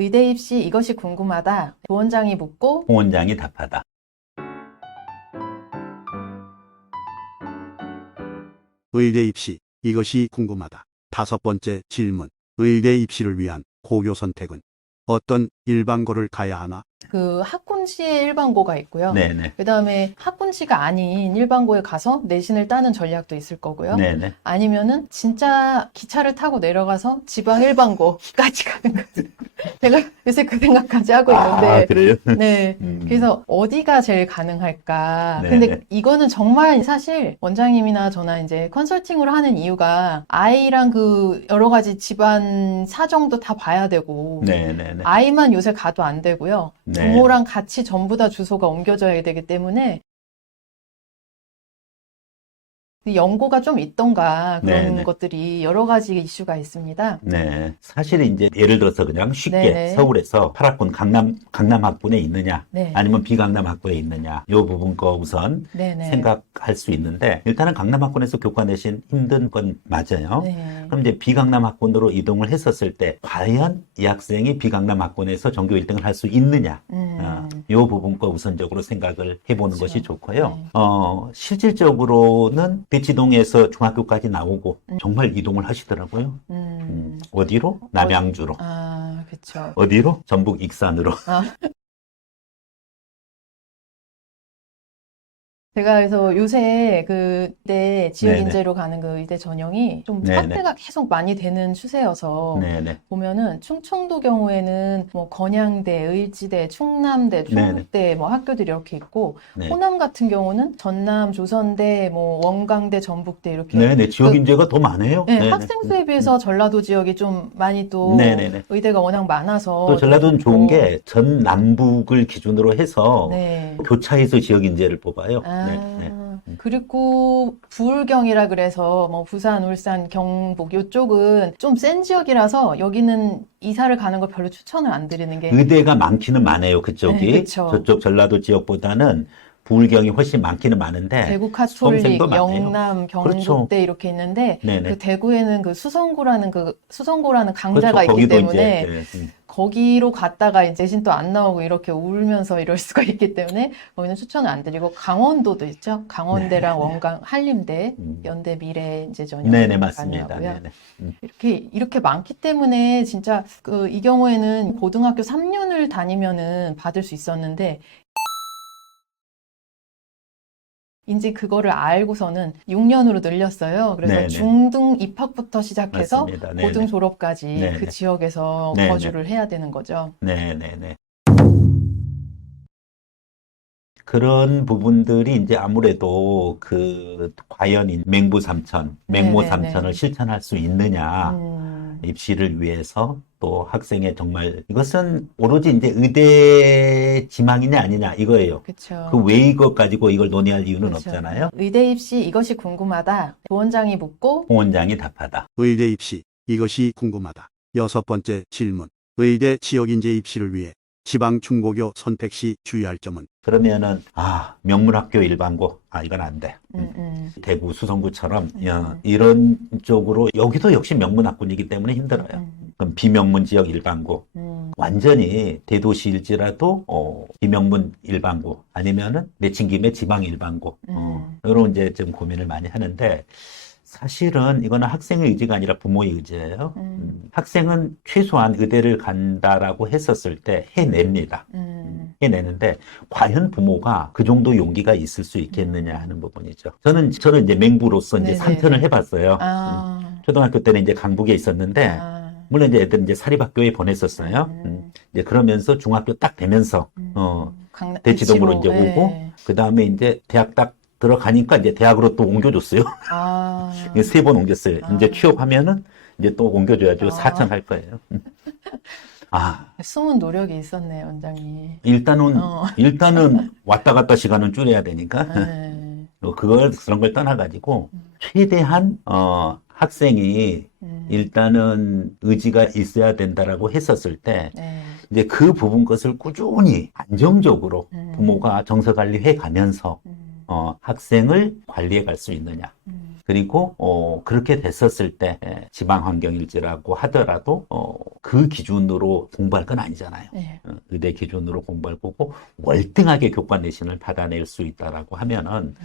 의대 입시 이것이 궁금하다. 부원장이 묻고 부원장이 답하다. 의대 입시, 이것이 궁금하다. 5번째 질문. 의대 입시를 위한 고교 선택은 어떤 일반고를 가야 하나? 그 학군시의 일반고가 있고요. 네네. 그 다음에 학군시가 아닌 일반고에 가서 내신을 따는 전략도 있을 거고요. 네네. 아니면은 진짜 기차를 타고 내려가서 지방 일반고까지 가는 거죠. 제가 요새 그 생각까지 하고 있는데. 아, 그래요? 네. 음. 그래서 어디가 제일 가능할까? 네네. 근데 이거는 정말 사실 원장님이나 저나 이제 컨설팅을 하는 이유가 아이랑 그 여러 가지 집안 사정도 다 봐야 되고 네네네. 아이만 요새 가도 안 되고요. 네. 부모랑 같이 전부 다 주소가 옮겨져야 되기 때문에 연고가 좀 있던가 그런 네네. 것들이 여러 가지 이슈가 있습니다. 네. 사실 이제 예를 들어서 그냥 쉽게 네네. 서울에서 8학군 강남 학군에 있느냐, 네. 아니면 비강남 학군에 있느냐, 이 부분 거 우선 네네. 생각할 수 있는데, 일단은 강남 학군에서 교과 내신 힘든 건 맞아요. 네. 그럼 이제 비강남 학군으로 이동을 했었을 때, 과연 이 학생이 비강남 학군에서 전교 1등을 할 수 있느냐, 이 부분 거 우선적으로 생각을 해보는 그렇죠. 것이 좋고요. 네. 실질적으로는 대치동에서 중학교까지 나오고 정말 이동을 하시더라고요. 어디로? 남양주로. 아, 그쵸. 어디로? 전북 익산으로. 아. 제가 그래서 요새 그때 지역 네네. 인재로 가는 그 의대 전형이 좀 네네. 확대가 계속 많이 되는 추세여서 네네. 보면은 충청도 경우에는 뭐 건양대, 의지대, 충남대, 네네. 충북대 뭐 학교들이 이렇게 있고 네. 호남 같은 경우는 전남, 조선대, 뭐 원광대, 전북대 이렇게 네네. 지역 인재가 더 많아요. 네, 네네. 학생 수에 비해서 전라도 지역이 좀 많이 또 네네네. 의대가 워낙 많아서 또 전라도는 좀 좋은 좋고. 게 전 남북을 기준으로 해서 네. 교차해서 지역 인재를 뽑아요. 아, 네. 그리고 부울경이라 그래서 뭐 부산, 울산, 경북 이쪽은 좀 센 지역이라서 여기는 이사를 가는 걸 별로 추천을 안 드리는 게 의대가 많기는 많아요. 그쪽이. 네, 그쵸. 저쪽 전라도 지역보다는 부울경이 훨씬 많기는 많은데 대구 수험생도 카톨릭, 많아요. 영남, 그렇죠. 경북대 이렇게 있는데 네네. 그 대구에는 그 수성고라는 강자가 그렇죠. 있기 거기도 때문에 이제 거기로 갔다가 이제 내신 또 안 나오고 이렇게 울면서 이럴 수가 있기 때문에 거기는 추천을 안 드리고 강원도도 있죠. 강원대랑 네네. 원광, 한림대, 연대 미래 이제 전형 네네, 맞습니다. 가능하고요. 네네. 이렇게 많기 때문에 진짜 이 경우에는 고등학교 3년을 다니면은 받을 수 있었는데 이제 그거를 알고서는 6년으로 늘렸어요. 그래서 네네. 중등 입학부터 시작해서 맞습니다. 네네. 고등 졸업까지 네네. 그 지역에서 네네. 거주를 해야 되는 거죠. 네네네. 그런 부분들이 이제 아무래도 과연 맹부 삼천, 맹모 네네네. 삼천을 실천할 수 있느냐, 음, 입시를 위해서 또 학생의 정말 이것은 오로지 이제 의대 지망이냐 아니냐 이거예요. 그쵸. 그 외의 것 가지고 이걸 논의할 이유는 그렇죠. 없잖아요. 의대 입시 이것이 궁금하다. 부원장이 묻고 부원장이 답하다. 의대 입시, 이것이 궁금하다. 6번째 질문. 의대 지역인재 입시를 위해 지방 중고교 선택 시 주의할 점은? 그러면은 명문학교 일반고 이건 안 돼. 대구 수성구처럼 이런 쪽으로 여기도 역시 명문학군이기 때문에 힘들어요. 그럼 비명문 지역 일반고 완전히 대도시일지라도 비명문 일반고 아니면은 내친 김에 지방 일반고 이런 이제 좀 고민을 많이 하는데 사실은 이거는 학생의 의지가 아니라 부모의 의지예요. 학생은 최소한 의대를 간다라고 했었을 때 해냅니다. 해내는데 과연 부모가 그 정도 용기가 있을 수 있겠느냐 하는 부분이죠. 저는 이제 맹부로서 이제 네네. 산천을 해봤어요. 초등학교 때는 이제 강북에 있었는데 물론 이제 애들 이제 사립학교에 보냈었어요. 이제 그러면서 중학교 딱 되면서 대치동으로 이제 오고 그 다음에 이제 대학 딱 들어가니까 이제 대학으로 또 옮겨줬어요. 3번 옮겼어요. 이제 취업하면은 이제 또 옮겨줘야죠. 사천 할 거예요. 숨은 노력이 있었네요, 원장님. 일단은 왔다 갔다 시간은 줄여야 되니까. 그런 걸 떠나가지고 최대한 학생이 일단은 의지가 있어야 된다라고 했었을 때 이제 그 부분 것을 꾸준히 안정적으로 부모가 정서 관리해 가면서 학생을 관리해 갈 수 있느냐. 그리고 그렇게 됐었을 때 지방 환경일지라고 하더라도 그 기준으로 공부할 건 아니잖아요. 네. 의대 기준으로 공부할 거고 월등하게 교과 내신을 받아낼 수 있다라고 하면은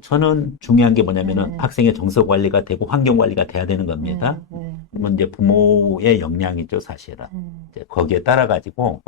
저는 중요한 게 뭐냐면은 학생의 정서 관리가 되고 환경 관리가 돼야 되는 겁니다. 그러면 이제 부모의 역량이죠, 사실은. 이제 거기에 따라 가지고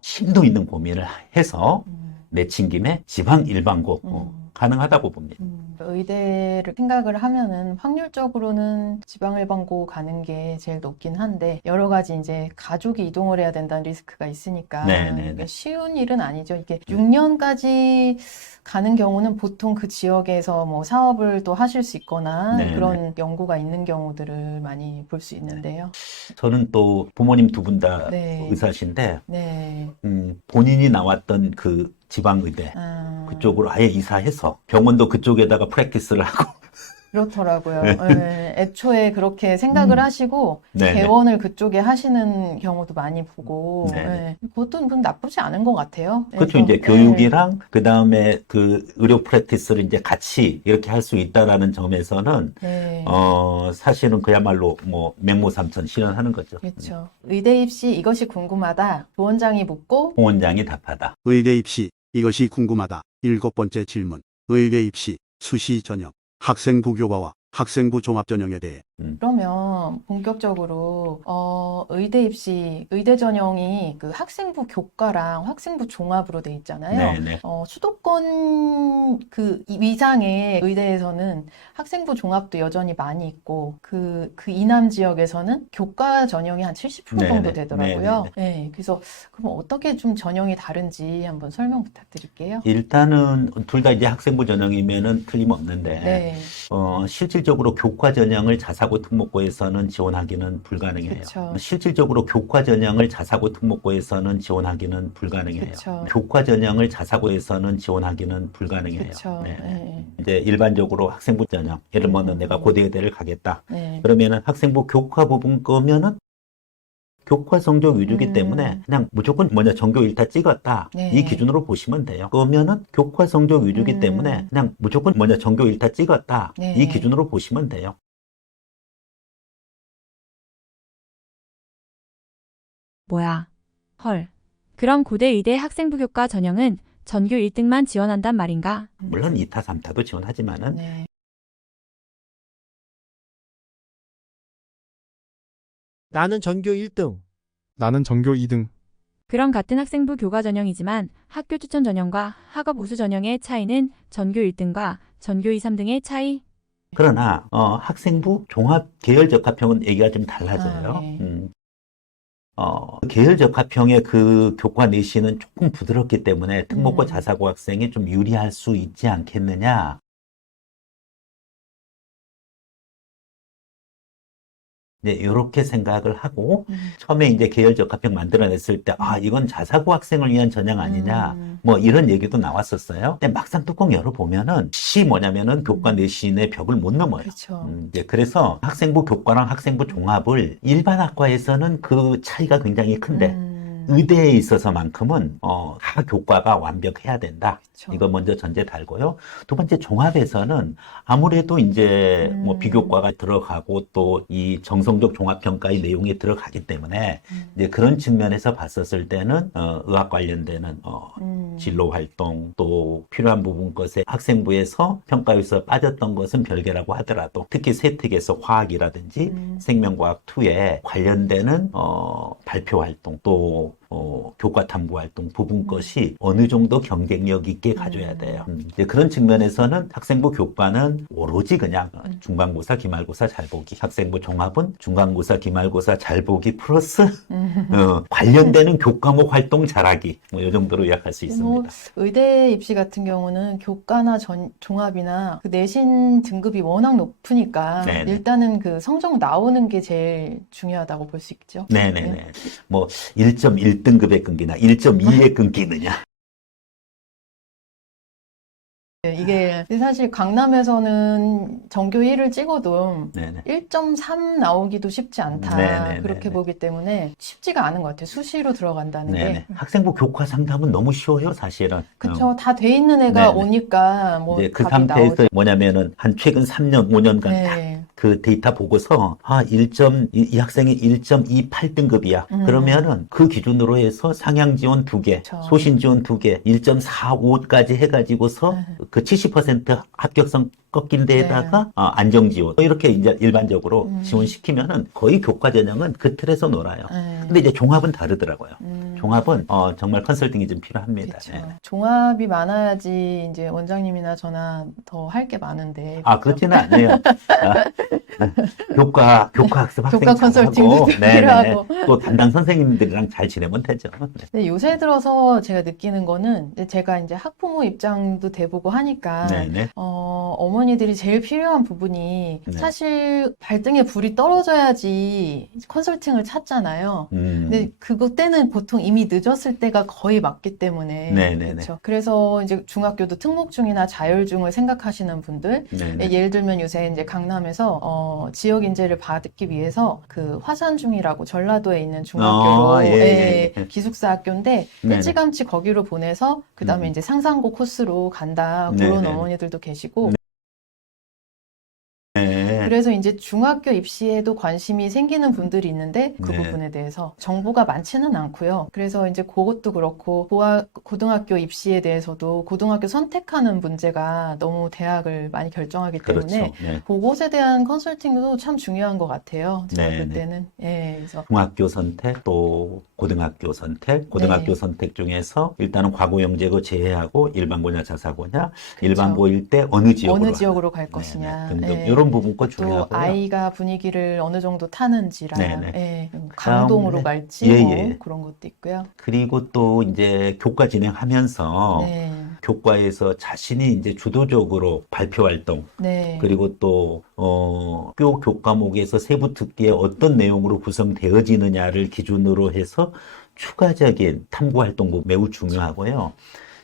심도 있는 고민을 해서 내친 김에 지방 일반고 가능하다고 봅니다. 의대를 생각을 하면은 확률적으로는 지방일반고 가는 게 제일 높긴 한데 여러 가지 이제 가족이 이동을 해야 된다는 리스크가 있으니까 네네네. 이게 쉬운 일은 아니죠. 이게 6년까지 가는 경우는 보통 그 지역에서 뭐 사업을 또 하실 수 있거나 네네. 그런 연구가 있는 경우들을 많이 볼 수 있는데요. 저는 또 부모님 두 분 다 네. 의사신데 네. 본인이 나왔던 그 지방의대 그쪽으로 아예 이사해서 병원도 그쪽에다가 프랙티스를 하고 그렇더라고요. 예, 애초에 그렇게 생각을 하시고 네네. 개원을 그쪽에 하시는 경우도 많이 보고 네네. 예, 그것도 나쁘지 않은 것 같아요. 그렇죠. 그래서, 이제 교육이랑 그 다음에 그 의료 프랙티스를 이제 같이 이렇게 할 수 있다라는 점에서는 네, 사실은 그야말로 뭐 맹모삼천 실현하는 거죠. 그렇죠. 의대 입시 이것이 궁금하다. 부원장이 묻고 홍원장이 답하다. 의대 입시 이것이 궁금하다. 7번째 질문. 의대 입시 수시 전형 학생부 교과와 학생부 종합 전형에 대해 그러면 본격적으로 의대 입시 의대 전형이 그 학생부 교과랑 학생부 종합으로 돼 있잖아요. 네네. 수도권 그 위상의 의대에서는 학생부 종합도 여전히 많이 있고 그 이남 지역에서는 교과 전형이 한 70% 정도 네네. 되더라고요. 네네네. 네, 그래서 그럼 어떻게 좀 전형이 다른지 한번 설명 부탁드릴게요. 일단은 둘 다 이제 학생부 전형이면은 틀림없는데 네, 실질적으로 교과 전형을 자사고 특목고에서는 지원하기는 불가능해요. 그쵸. 실질적으로 교과 전형을 자사고 특목고에서는 지원하기는 불가능해요. 그쵸. 교과 전형을 자사고에서는 지원하기는 불가능해요. 그렇죠. 네. 네, 이제 일반적으로 학생부 전형, 예를 들면 내가 고대의대를 가겠다. 네. 그러면은 학생부 교과 부분 거면은 교과 성적 위주기 때문에 그냥 무조건 뭐냐 전교 1타 찍었다. 네. 이 기준으로 보시면 돼요. 그러면은 교과 성적 위주기 때문에 그냥 무조건 뭐냐 전교 1타 찍었다. 네. 이 기준으로 보시면 돼요. 뭐야? 헐. 그럼 고대 의대 학생부 교과 전형은 전교 1등만 지원한단 말인가? 물론 2타, 3타도 지원하지만은 네. 나는 전교 1등. 나는 전교 2등. 그럼 같은 학생부 교과 전형이지만 학교 추천 전형과 학업 우수 전형의 차이는 전교 1등과 전교 2, 3등의 차이? 그러나 학생부 종합 계열 적합형은 얘기가 좀 달라져요. 아, 네. 계열 적합형의 그 교과 내신은 조금 부드럽기 때문에 특목고 자사고 학생이 좀 유리할 수 있지 않겠느냐. 네, 이렇게 생각을 하고 처음에 이제 계열 적합형 만들어냈을 때 이건 자사고 학생을 위한 전형 아니냐 뭐 이런 얘기도 나왔었어요. 근데 막상 뚜껑 열어보면은 뭐냐면은 교과 내신의 벽을 못 넘어요. 그렇죠. 이제 그래서 학생부 교과랑 학생부 종합을 일반 학과에서는 그 차이가 굉장히 큰데 의대에 있어서만큼은 다 교과가 완벽해야 된다. 그쵸. 이거 먼저 전제 달고요. 두 번째 종합에서는 아무래도 이제 뭐 비교과가 들어가고 또 이 정성적 종합평가의 내용이 들어가기 때문에 이제 그런 측면에서 봤었을 때는 의학 관련되는 진로 활동 또 필요한 부분 것에 학생부에서 평가에서 빠졌던 것은 별개라고 하더라도 특히 세특에서 화학이라든지 생명과학 2에 관련되는 발표 활동 또 교과 탐구 활동 부분 것이 어느 정도 경쟁력 있게 가져야 돼요. 이제 그런 측면에서는 학생부 교과는 오로지 그냥 중간고사, 기말고사 잘 보기. 학생부 종합은 중간고사, 기말고사 잘 보기 플러스 관련되는 교과목 활동 잘하기. 뭐 이 정도로 요약할 수 뭐 있습니다. 의대 입시 같은 경우는 교과나 종합이나 그 내신 등급이 워낙 높으니까 네네. 일단은 그 성적 나오는 게 제일 중요하다고 볼 수 있죠. 네네네. 뭐 1.1등급에 끊기나 1.2에 끊기느냐. 네, 이게 사실 강남에서는 전교 1을 찍어도 네네. 1.3 나오기도 쉽지 않다. 네네네네. 그렇게 보기 때문에 쉽지가 않은 것 같아요. 수시로 들어간다는 네네. 게. 학생부 교과 상담은 너무 쉬워요, 사실은. 그쵸. 다 돼 있는 애가 네네. 오니까 뭐 이제 그 답이 상태에서 나오죠. 뭐냐면은 한 최근 3년, 5년간 딱 네. 그 데이터 보고서 이 학생이 1.28등급이야. 음. 그러면은 그 기준으로 해서 상향 지원 2개, 그쵸. 소신 지원 2개, 1.45까지 해가지고서 네. 그 70% 합격성 꺾인 데에다가 안정 지원 이렇게 이제 일반적으로 지원시키면은 거의 교과 전형은 그 틀에서 놀아요. 네. 근데 이제 종합은 다르더라고요. 음. 종합은 정말 컨설팅이 좀 필요합니다. 그쵸. 네. 종합이 많아야지 이제 원장님이나 저나 더 할 게 많은데. 아, 그쵸? 그렇지는 않아요. 교과 학습 학생 교과 컨설팅도 필요하고. 또 담당 선생님들이랑 잘 지내면 되죠. 네. 근데 요새 들어서 제가 느끼는 거는 제가 이제 학부모 입장도 돼보고 하니까 네네. 어머니들이 제일 필요한 부분이 네. 사실 발등에 불이 떨어져야지 컨설팅을 찾잖아요. 근데 그것 때는 보통 이미 늦었을 때가 거의 맞기 때문에. 네네네. 그렇죠. 그래서 이제 중학교도 특목중이나 자율중을 생각하시는 분들, 네네. 예를 들면 요새 이제 강남에서 지역 인재를 받기 위해서 그 화산중이라고 전라도에 있는 중학교로 예. 기숙사 학교인데 네네. 일찌감치 거기로 보내서 그다음에 이제 상상고 코스로 간다 그런 네네. 어머니들도 계시고 네. 그래서 이제 중학교 입시에도 관심이 생기는 분들이 있는데 그 네. 부분에 대해서 정보가 많지는 않고요. 그래서 이제 그것도 그렇고 고등학교 입시에 대해서도 고등학교 선택하는 문제가 너무 대학을 많이 결정하기 때문에 그렇죠. 네. 그것에 대한 컨설팅도 참 중요한 것 같아요. 제가 네, 볼 네. 때는. 예, 그래서 중학교 선택 또 고등학교 선택, 고등학교 네. 선택 중에서 일단은 과고영재고 제외하고 일반고냐 자사고냐, 그쵸. 일반고일 때 어느 지역으로 어느 지역으로 갈 네네. 것이냐. 등등 예. 이런 부분도 또 중요하고요. 아이가 분위기를 어느 정도 타는지랑 네네. 예, 강동으로 그다음에 갈지 예, 뭐 예. 그런 것도 있고요. 그리고 또 이제 교과 진행하면서 네, 교과에서 자신이 이제 주도적으로 발표 활동, 네, 그리고 또, 교 교과목에서 세부 특기에 어떤 내용으로 구성되어지느냐를 기준으로 해서 추가적인 탐구 활동도 매우 중요하고요.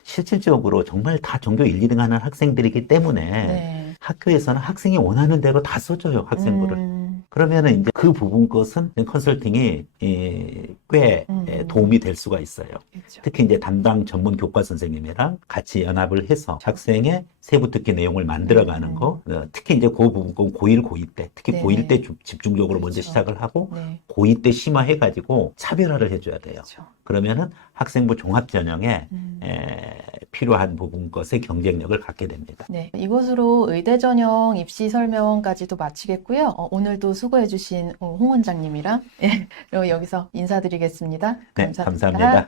실질적으로 정말 다 전교 1, 2등 하는 학생들이기 때문에 네. 학교에서는 학생이 원하는 대로 다 써줘요, 학생부를. 그러면은 이제 그 부분 것은 컨설팅이 꽤 도움이 될 수가 있어요. 그렇죠. 특히 이제 담당 전문 교과 선생님이랑 같이 연합을 해서 학생의 세부 특기 내용을 만들어가는 거, 특히 이제 그 부분, 고1, 고2 때, 특히 네네. 고1 때 집중적으로 먼저 그렇죠. 시작을 하고, 네, 고2 때 심화해가지고 차별화를 해줘야 돼요. 그렇죠. 그러면은 학생부 종합 전형에 음. 필요한 부분 것의 경쟁력을 갖게 됩니다. 네, 이것으로 의대 전형 입시 설명까지도 마치겠고요. 오늘도 수고해주신 홍 원장님이랑 예, 그리고 여기서 인사드리겠습니다. 네, 감사합니다.